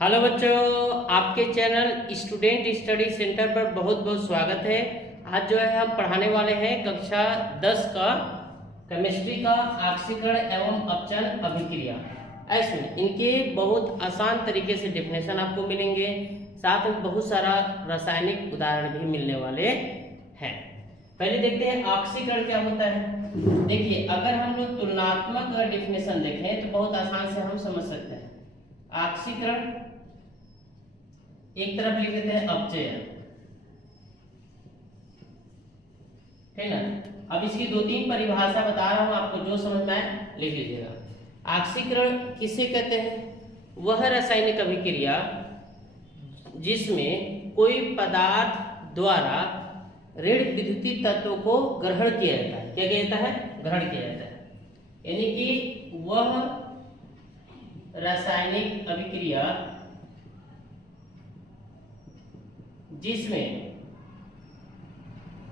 Hello बच्चों, आपके channel student study centre पर बहुत बहुत स्वागत है। आज जो है हम पढ़ाने वाले हैं कक्षा 10 का केमिस्ट्री का ऑक्सीकरण एवं अपचन अभिक्रिया। ऐसे इनके बहुत आसान तरीके से डेफिनेशन आपको मिलेंगे, साथ में बहुत सारा रासायनिक उदाहरण भी मिलने वाले हैं। पहले देखते हैं ऑक्सीकरण क्या होता है। देखिए, अगर हम लोग तुलनात्मक डेफिनेशन देखें तो बहुत आसान से हम समझ सकते हैं। ऑक्सीकरण एक तरफ लिख देते हैं अपचयन, ठीक ना। अब इसकी दो तीन परिभाषा बता रहा हूं आपको, जो समझ में आए लिख लीजिएगा। ऑक्सीकरण किसे कहते हैं? वह रासायनिक अभिक्रिया जिसमें कोई पदार्थ द्वारा ऋण विद्युतीय तत्वों को ग्रहण किया जाता है। क्या किया जाता है? ग्रहण किया जाता है। यानी कि वह रासायनिक अभिक्रिया जिसमें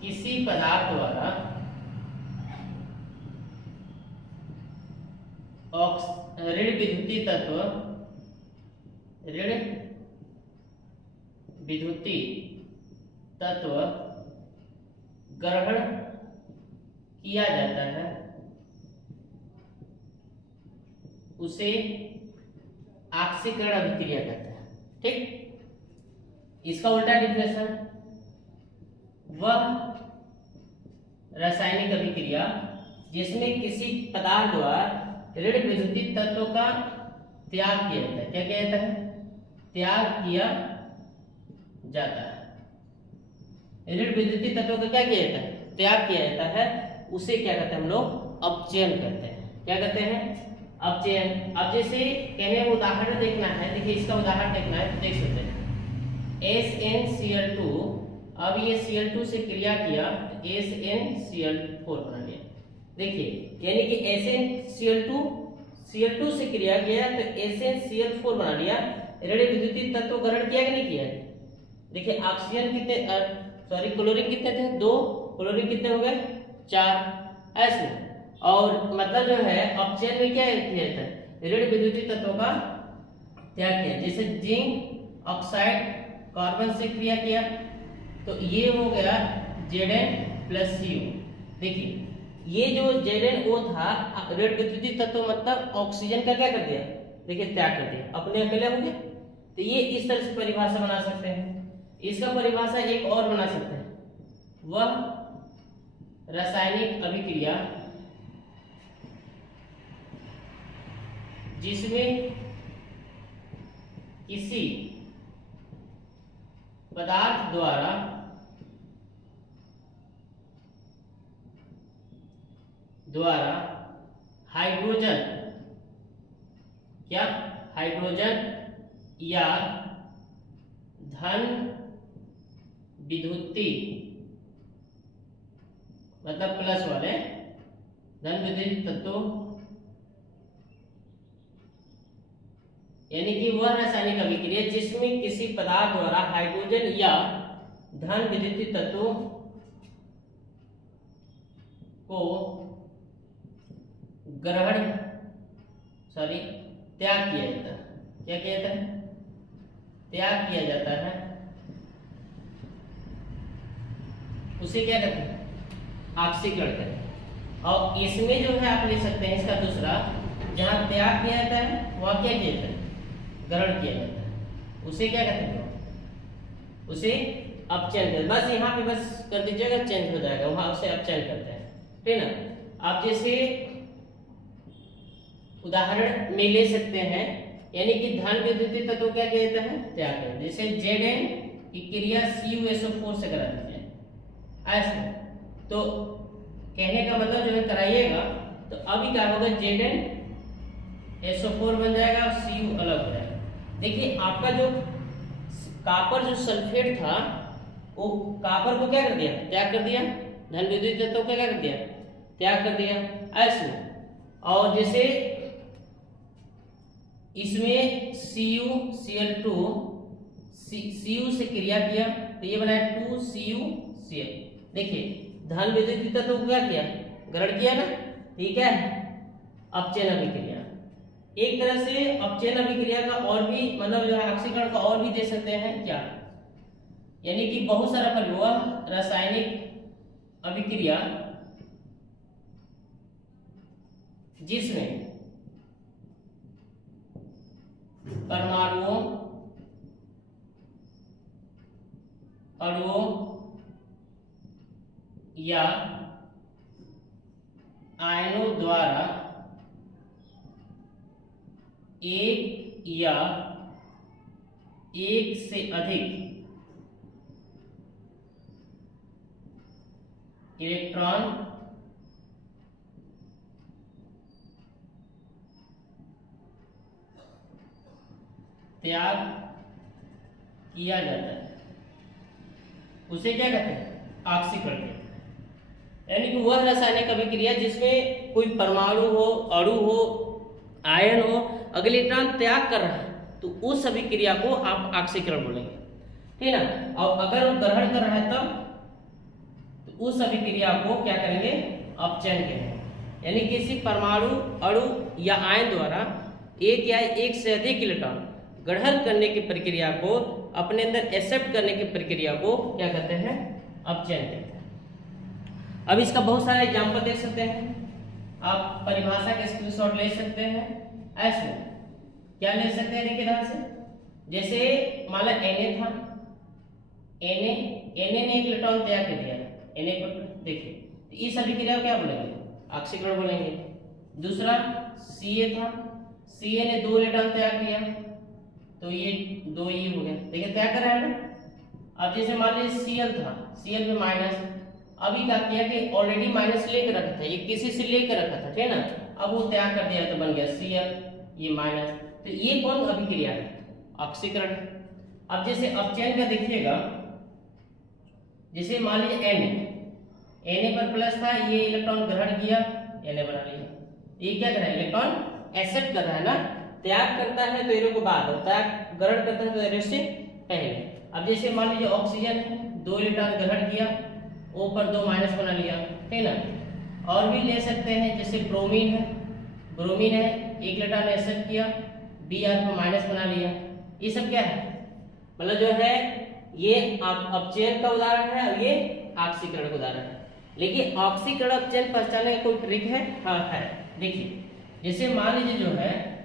किसी पदार्थ द्वारा ऋण विद्युतीय तत्व ग्रहण किया जाता है, उसे ऑक्सीकरण अभिक्रिया कहते हैं। ठीक, इसका उल्टा डिफिनेशन, वह रासायनिक अभिक्रिया जिसमें किसी पदार्थ द्वारा ऋण विद्युतीय तत्व का त्याग किया जाता है। क्या किया जाता है? त्याग किया जाता है। ऋण विद्युतीय तत्व का क्या किया जाता है? त्याग किया जाता है। उसे क्या कहते हैं हम लोग? अपचयन कहते हैं। क्या कहते हैं? अपचयन। अब जैसे कहने का उदाहरण देखना है, देखिए इसका उदाहरण देखना है तो देख सकते हैं। SnCl2, अब ये Cl2 से क्रिया किया तो SnCl4 बना लिया। देखिए, यानी कि Cl2 से क्रिया किया तो SnCl4 बना लिया। ऋण विद्युतीय तत्व ग्रहण किया कि नहीं किया? देखिए, ऑक्सीजन कितने, क्लोरीन कितने थे? 2। क्लोरीन कितने हो गए? 4। ऐसे। और मतलब जो है अपचयन में क्या किया जाता है? ऋण विद्युतीय तत्वों का त्याग किया। जैसे जिंक ऑक्साइड कार्बन से क्रिया किया तो ये हो गया Zn+Cu। देखिए, ये जो Zno था ऋण विद्युतीय तत्व मतलब ऑक्सीजन का क्या कर दिया? देखिए, त्याग कर दिया, अपने अकेले हो गए। तो ये इस तरह से परिभाषा बना सकते हैं। इसका परिभाषा एक और बना सकते हैं, वह रासायनिक अभिक्रिया जिसमें किसी पदार्थ द्वारा हाइड्रोजन या धन विद्युतीय मतलब प्लस वाले धन विद्युतीय तत्वों, यानी कि वह रासायनिक अभिक्रिया जिसमें किसी पदार्थ द्वारा हाइड्रोजन या धन विद्युतीय तत्वों को त्याग किया जाता है। क्या किया जाता है? त्याग किया जाता है, उसे क्या कहते हैं? ऑक्सीकरण कहते हैं। और इसमें जो है आप ले सकते हैं इसका दूसरा, जहां त्याग किया जाता है वह क्या किया जाता है? ग्रहण किया जाता है, उसे क्या कहते हैं? उसे अपचयन कहते हैं। बस यहाँ पे बस कर दीजिएगा, चेंज हो जाएगा, वहां उसे अपचयन करते हैं, ठीक ना। आप जैसे उदाहरण में ले सकते हैं, यानी कि धन विद्युतीय तत्व क्या किया जाता है? त्याग करते हैं। जैसे Zn की क्रिया CuSO4 से करा देते हैं। ऐसे तो कहने का मतलब जो है कराइएगा तो अभी क्या होगा? ZnSO4 बन जाएगा और Cu अलग हो जाएगा। देखिए, आपका जो कॉपर जो सल्फेट था वो कॉपर को क्या कर दिया? त्याग कर दिया। धन विद्युतीय तत्व को क्या कर दिया? त्याग कर दिया। ऐसे। और जैसे इसमें Cu से क्रिया किया तो ये बनाया 2CuCl। देखिए, धन विद्युतीय तत्व को क्या किया? ग्रहण किया ना, ठीक है। अपचयन अभिक्रिया। एक तरह से अपचयन अभिक्रिया का और भी मतलब जो है ऑक्सीकरण का और भी दे सकते हैं क्या, यानी कि बहुत सारा परिवह रासायनिक अभिक्रिया जिसमें परमाणुओं अणुओं या आयनों द्वारा एक या एक से अधिक इलेक्ट्रॉन त्याग किया जाता है, उसे क्या कहते हैं, ऑक्सीकरण कहते हैं। यानी कि वह रासायनिक अभिक्रिया जिसमें कोई परमाणु हो, अणु हो, आयन हो, अगर इलेक्ट्रॉन त्याग कर रहा है तो उस अभिक्रिया को आप ऑक्सीकरण बोलेंगे, ठीक है ना। और अगर वो ग्रहण कर रहा है तब तो उस अभिक्रिया को क्या करेंगे, अपचयन कहेंगे। यानी किसी परमाणु, अणु या आयन द्वारा एक या एक से अधिक इलेक्ट्रॉन ग्रहण करने की प्रक्रिया को, अपने अंदर एक्सेप्ट करने की प्रक्रिया को क्या कहते हैं, अपचयन कहते हैं। अब इसका बहुत सारे एग्जाम्पल देख सकते हैं, आप परिभाषा के स्क्रीनशॉट ले सकते हैं। ऐसे क्या ले सकते हैं, देखिए ध्यान से, जैसे मान लो Na था, Na ने एक इलेक्ट्रॉन त्याग कर दिया, Na पर देखिए, तो इस अभिक्रिया को क्या बोलेंगे, ऑक्सीकरण बोलेंगे। दूसरा Ca था, Ca ने 2 इलेक्ट्रॉन त्याग किया तो ये 2 ये हो गया, देखिए त्याग कर रहा है ना। अब जैसे मान लीजिए Cl था, Cl पे माइनस, अभी क्या किया कि ऑलरेडी माइनस लेकर रखा था, ये किसी से लेकर रखा था, ठीक है ना, अब वो त्याग कर दिया तो बन गया Cl, ये माइनस, तो ये कौन अभिक्रिया है, ऑक्सीकरण। अब जैसे अपचयन का देखिएगा, जैसे मान लीजिए Na पर प्लस था, ये इलेक्ट्रॉन ग्रहण किया, Na बना लिया, ये क्या कर रहा है, इलेक्ट्रॉन एक्सेप्ट कर रहा है ना, त्याग करता है तो एरो को बाद, त्याग ग्रहण करता है तो एरो से पहले। अब जैसे मान लीजिए ऑक्सीजन है, 2 इलेक्ट्रॉन ग्रहण किया, O पर 2 माइनस बना लिया, ठीक ना। और भी ले सकते हैं, जैसे ब्रोमीन है, ब्रोमीन है, 1 इलेक्ट्रॉन एक्सेप्ट किया, Br पर माइनस बना लिया, ये सब क्या है, मतलब जो है ये अपचयन का उदाहरण है और ये ऑक्सीकरण का उदाहरण है। लेकिन ऑक्सीकरण अपचयन पहचानने का कोई ट्रिक है, हाँ है, देखिए जैसे मान लीजिए जो है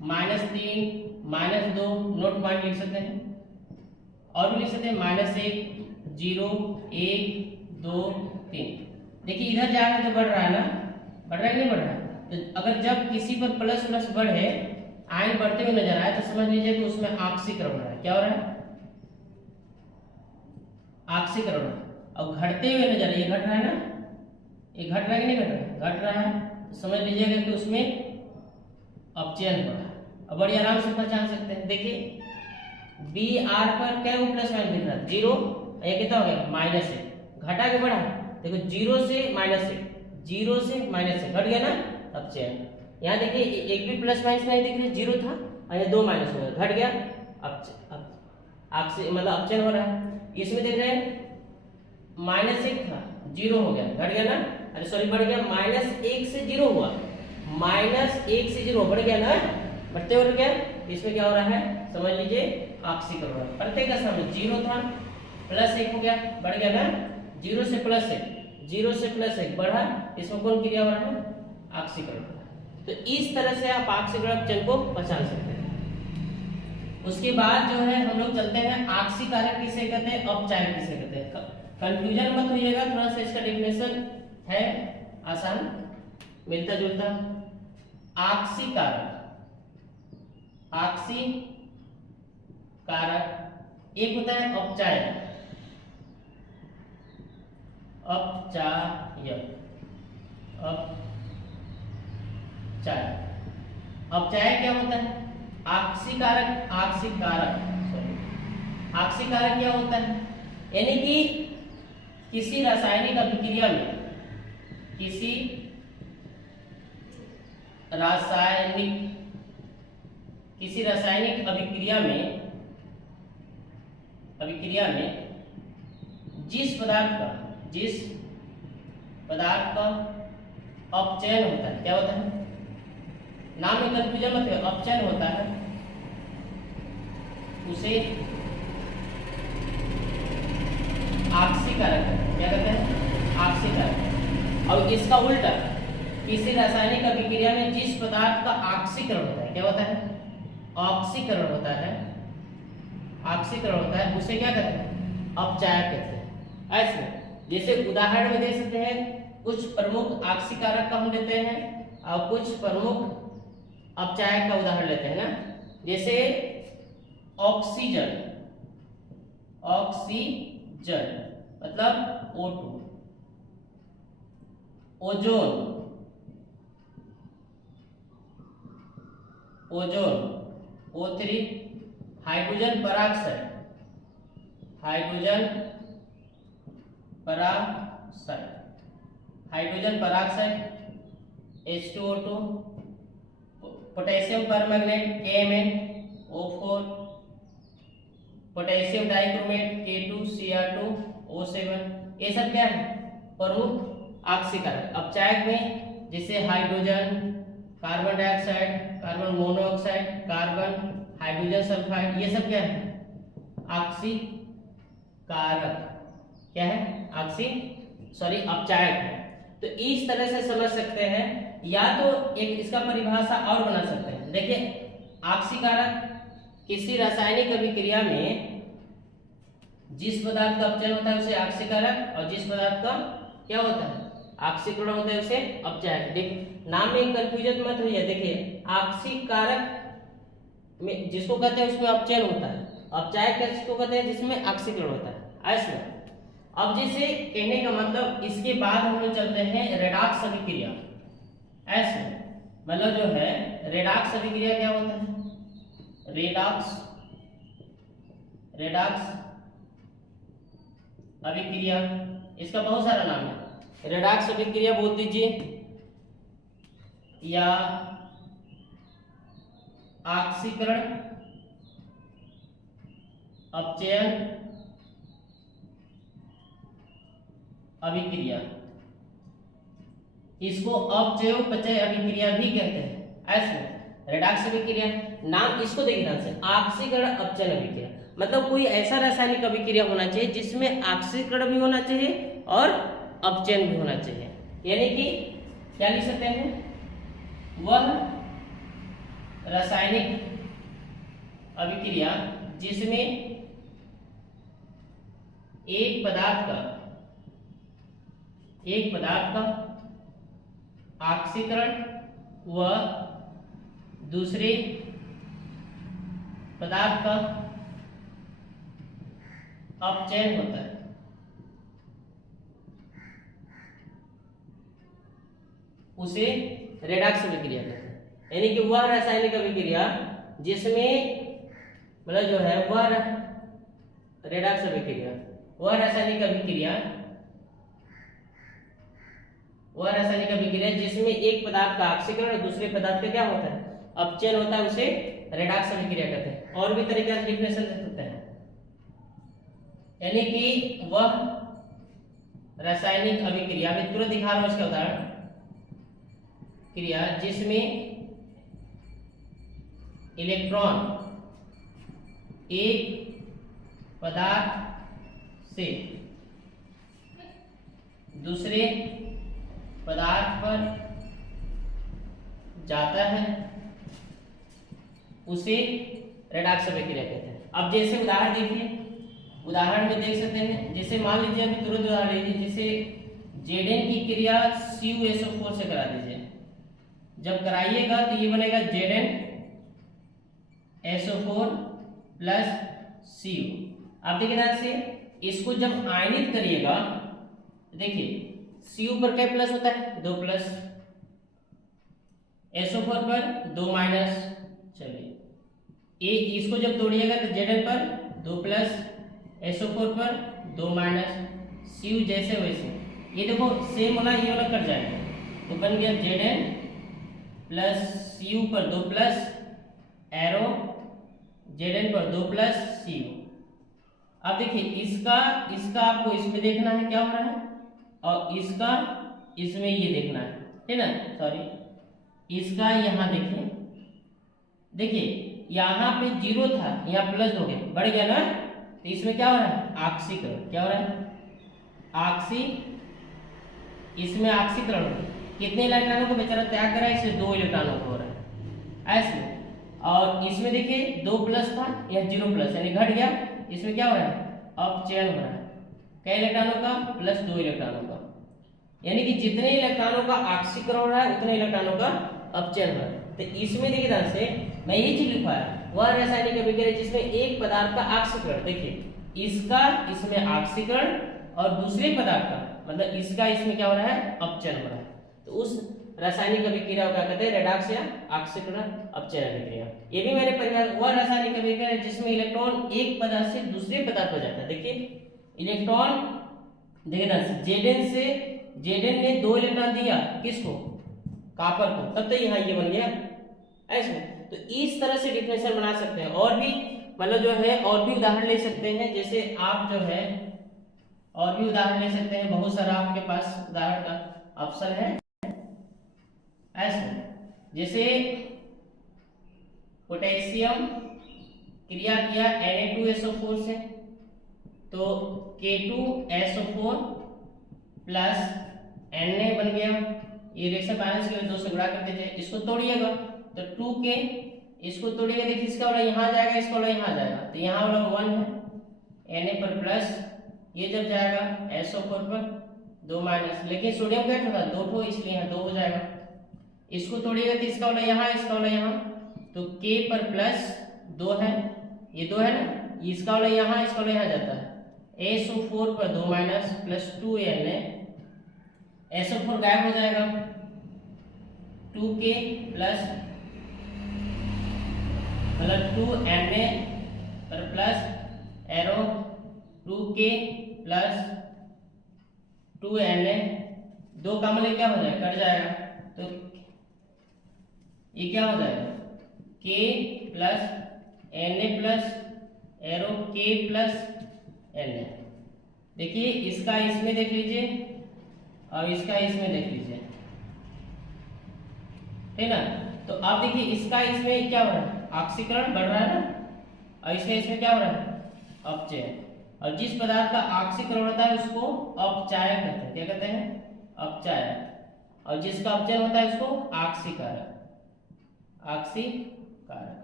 -3 -2 नोट पॉइंट लिख सकते हैं, और भी लिख सकते हैं -1 0 1 2 3। देखिए इधर जाकर तो बढ़ रहा है ना, बढ़ रहा है कि नहीं बढ़ रहा है, तो अगर जब किसी पर प्लस प्लस बढ़े, आयन बढ़ते हुए नजर आए तो समझ लीजिए कि उसमें ऑक्सीकरण हो रहा है। क्या हो रहा है, ऑक्सीकरण। और घटते हुए नजर, ये घट रहा है ना, ये घट रहा है कि नहीं घट रहा है, घट रहा है, तो समझ लीजिएगा कि उसमें अपचयन हो रहा है। अब बड़ी आराम से पहचान सकते हैं, देखिए Br पर क्या वो प्लस माइनस दिख रहा है, 0, ये कितना हो गया, -1, घटा के बढ़ा, देखो 0 से -1, 0 से -1 घट गया ना, अपचयन। यहाँ देखिए एक भी प्लस माइनस नहीं दिख रहा, 0 था और ये 2 माइनस हो गया, घट गया, मतलब अपचयन हो रहा है। इसमें देख रहे हैं -1 था, 0 हो गया, घट गया ना, अरे सॉरी बढ़ गया, -1 से 0 हुआ, -1 से 0 बढ़ गया ना, बढ़ते हो गया, इसमें क्या हो रहा है, समझ लीजिए ऑक्सीकरण हो रहा है। प्रत्येक का समय 0 था, +1 हो गया, बढ़ गया ना, 0 से +1, 0 से +1 बढ़ा, इसमें कौन क्रिया हो रहा है, ऑक्सीकरण। तो इस तरह से आप ऑक्सीकरण अपचयन को पहचान सकते हैं। उसके बाद जो है हम लोग चलते हैं ऑक्सीकारक किसे कहते हैं, अपचायक किसे कहते हैं। कंफ्यूजन मत होइएगा, थोड़ा सा इसका डेफिनेशन है आसान, मिलता जुलता। ऑक्सीकारक, ऑक्सीकारक एक होता है अपचायक, अपचायक, अपचायक क्या होता है, ऑक्सीकारक, ऑक्सीकारक क्या होता है, यानी कि किसी रासायनिक अभिक्रिया में, किसी रासायनिक अभिक्रिया में जिस पदार्थ का अपचयन होता है, क्या होता है, नाम में कंफ्यूजन मत हो, अपचयन होता है उसे आपसी कारक क्या कहते हैं, आपसी कारक। और इसका उल्टा किसी रासायनिक अभिक्रिया में जिस पदार्थ का ऑक्सीकरण होता है, क्या होता है, ऑक्सीकरण होता है, ऑक्सीकरण होता है, उसे क्या कहते हैं, अपचायक कहते हैं। ऐसे जैसे उदाहरण में दे सकते हैं, कुछ प्रमुख ऑक्सीकारक का हम लेते हैं और कुछ प्रमुख अपचायक का उदाहरण लेते हैं ना। जैसे ऑक्सीजन, ऑक्सीजन मतलब O2, ozone, ozone O3, hydrogen peroxide, hydrogen peroxide, hydrogen peroxide H2O2, potassium permanganate KMN O4, potassium dichromate K2Cr2O7, ये सब क्या है, प्रमुख ऑक्सीकारक। अपचायक में जैसे hydrogen, carbon dioxide, carbon monoxide, carbon, hydrogen sulphide, ये सब क्या है, ऑक्सीकारक, क्या है, अपचायक है। तो इस तरह से समझ सकते हैं, या तो एक इसका परिभाषा और बना सकते हैं। देखिए ऑक्सीकारक किसी रासायनिक अभिक्रिया में जिस पदार्थ का अपचयन होता है उसे ऑक्सीकारक, और जिस पदार्थ का क्या होता है, ऑक्सीकरण होता है उसे अपचायक। देख नाम में कंफ्यूजन मत होइए। देखिए ऑक्सीकारक में जिसको कहते हैं उसमें अपचयन होता है, अपचायक किसको कहते हैं, जिसमें ऑक्सीकरण होता है। ऐसे अब जैसे कहने का मतलब, इसके बाद हम लोग चलते हैं रेडॉक्स अभिक्रिया। ऐसे मतलब जो है रेडॉक्स अभिक्रिया क्या होता है, रेडॉक्स, रेडॉक्स अभिक्रिया, इसका बहुत सारा नाम है। रेडॉक्स अभिक्रिया बोल दीजिए, या ऑक्सीकरण, अपचयन अभिक्रिया, इसको अपचयोपचय अभिक्रिया भी कहते हैं। ऐसे रेडॉक्स अभिक्रिया नाम इसको देखिए ध्यान से, ऑक्सीकरण अपचयन अभिक्रिया मतलब कोई ऐसा रासायनिक अभिक्रिया होना चाहिए जिसमें ऑक्सीकरण भी होना चाहिए और अपचयन भी होना चाहिए। यानी कि क्या लिख सकते हैं, वह रासायनिक अभिक्रिया जिसमें एक पदार्थ का ऑक्सीकरण व दूसरे पदार्थ का अपचयन होता है, उसे रेडॉक्स अभिक्रिया कहते हैं। यानी कि वह रासायनिक अभिक्रिया जिसमें मतलब जो है वह रेडॉक्स अभिक्रिया, वह रासायनिक अभिक्रिया जिसमें एक पदार्थ का ऑक्सीकरण और दूसरे पदार्थ का क्या होता है, अपचयन होता है, उसे रेडॉक्स अभिक्रिया कहते हैं। और भी तरीके से डिफिनेशन दे सकते हैं, यानी कि वह रासायनिक अभिक्रिया में तुरंत दिखा रहा हूं इसका उदाहरण, क्रिया जिसमें इलेक्ट्रॉन एक पदार्थ से दूसरे पदार्थ पर जाता है, उसे रेडॉक्स अभिक्रिया कहते हैं। अब जैसे उदाहरण देखिए, उदाहरण में देख सकते हैं, जैसे मान लीजिए अभी तुरंत उदाहरण लीजिए, जैसे Zn की क्रिया CuSO4 से करा दीजिए। जब कराइएगा तो ये बनेगा ZnSO4 प्लस Cu। आप देखिए ध्यान से, इसको जब आयनित करिएगा, देखिए Cu पर क्या प्लस होता है, 2 प्लस, SO4 पर 2 माइनस। चलिए इसको जब तोड़िएगा तो Zn पर 2 प्लस, SO4 पर 2 माइनस, Cu जैसे वैसे। ये देखो सेम वाला ये वाला कट जाएगा, तो बन गया Zn प्लस Cu पर 2 प्लस, एरो Zn पर 2 प्लस Cu। अब देखिए इसका आपको इसमें देखना है क्या हो रहा है, और इसका इसमें ये देखना है ना, सॉरी इसका यहाँ देखिए देखिए यहाँ पे 0 था, यहाँ प्लस हो गया, बढ़ गया ना, तो इसमें क्या हो रहा है, आक्सीकरण। क्या हो रहा है, इसमें आक्सीकरण हो रहा है। कितने इलेक्ट्रॉनों को बेचारा त्याग करा है, इसे 2 इलेक्ट्रॉनों को हो रहा है ऐसे। और इसमें देखिए 2 प्लस था, यह 0 प्लस यानी घट गया, इसमें क्या हो रहा है, अपचयन हो रहा है। कई इलेक्ट्रॉनों का, प्लस 2 इलेक्ट्रॉनों का, यानी कि जितने इलेक्ट्रॉनों का आक्सीकरण हो रहा है उतने इलेक्ट्रॉनों का अपचयन हो रहा है। तो इसमें देखिए ध्यान से, मैं ये चीज लिखवाया, वह रासायनिक अभिक्रिया जिसमें एक पदार्थ का आक्सीकरण, देखिए इसका इसमें आक्सीकरण और दूसरे पदार्थ का मतलब इसका इसमें क्या हो रहा है, अपचयन हो रहा है। तो उस रासायनिक अभिक्रिया को क्या कहते हैं, रेडॉक्स या आक्सीकरण अपचयन अभिक्रिया। ये भी मैंने परिभाषा, वह रासायनिक अभिक्रिया जिसमें इलेक्ट्रॉन एक पदार्थ से दूसरे पदार्थ पर जाता है। देखिए इलेक्ट्रॉन, देखिए Zn ने 2 इलेक्ट्रॉन दिया, किसको, कॉपर को, तब तो यहाँ ये बन गया ऐसे। तो इस तरह से डिफरेंशियल बना सकते हैं। और भी मतलब जो है और भी उदाहरण ले सकते हैं, जैसे आप जो है और भी उदाहरण ले सकते हैं, बहुत सारा आपके पास उदाहरण का ऑप्शन है ऐसे। जैसे पोटेशियम क्रिया किया Na2SO4 से, तो K2SO4 प्लस Na बन गया, ये रिएक्शन बैलेंस के लिए 2 से गुणा कर दीजिए, इसको तोड़िएगा तो 2K, इसको तोड़िएगा, देखिए इसका वाला यहाँ जाएगा, इसका वाला यहाँ जाएगा, तो यहाँ वाला 1 है Na पर प्लस, ये जब जाएगा SO4 पर 2 माइनस, लेकिन सोडियम का होगा 2 ठो, इसलिए यहाँ 2 हो जाएगा। इसको तोड़िएगा तो इसका वाला यहाँ, इसका वाला यहाँ, तो K पर प्लस 2 है, ये 2 है ना, इसका वाला यहाँ, इसका वाला यहाँ जाता है, SO4 पर 2 माइनस प्लस 2Na, SO4 गायब हो जाएगा, 2K प्लस मतलब 2Na पर plus arrow 2K plus 2Na, 2 का मतलब क्या हो जाएगा, कट जाएगा, तो ये क्या हो जाएगा, K plus Na plus arrow K plus Na। देखिए इसका इसमें देख लीजिए और इसका इसमें देख लीजिए, है ना। तो आप देखिए इसका इसमें क्या हो रहा है, आक्सीकरण बढ़ रहा है ना, और इसमें क्या हो रहा है, अपचयन। और जिस पदार्थ का आक्सीकरण होता है उसको अपचायक कहते हैं। क्या कहते हैं, अपचायक। और जिसका अपचयन होता है उसको आक्सीकारक।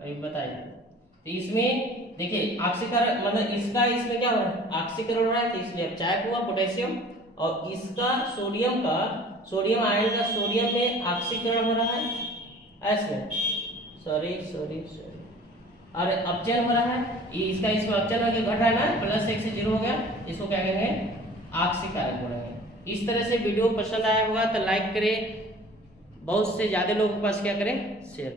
अभी बताइए। तो इसमें देखिए आक्सीकारक मतलब इसका इसमें क्या हो रहा है, आक्सीकरण हो रहा है, तो इसलिए अपचायक हुआ पोटेशियम। और इसका सोडियम आयन का सोडियम में आक्सीकरण हो रहा है ऐसे, सॉरी और अपचयन हो रहा है, इसका इसमें अपचयन होकर घट रहा है ना, +1 से 0 हो गया, इसको क्या कहेंगे, आक्सीकारक बोलेंगे। इस तरह से वीडियो पसंद आया होगा तो लाइक करें, बहुत से ज्यादा लोगों के पास क्या करें, शेयर।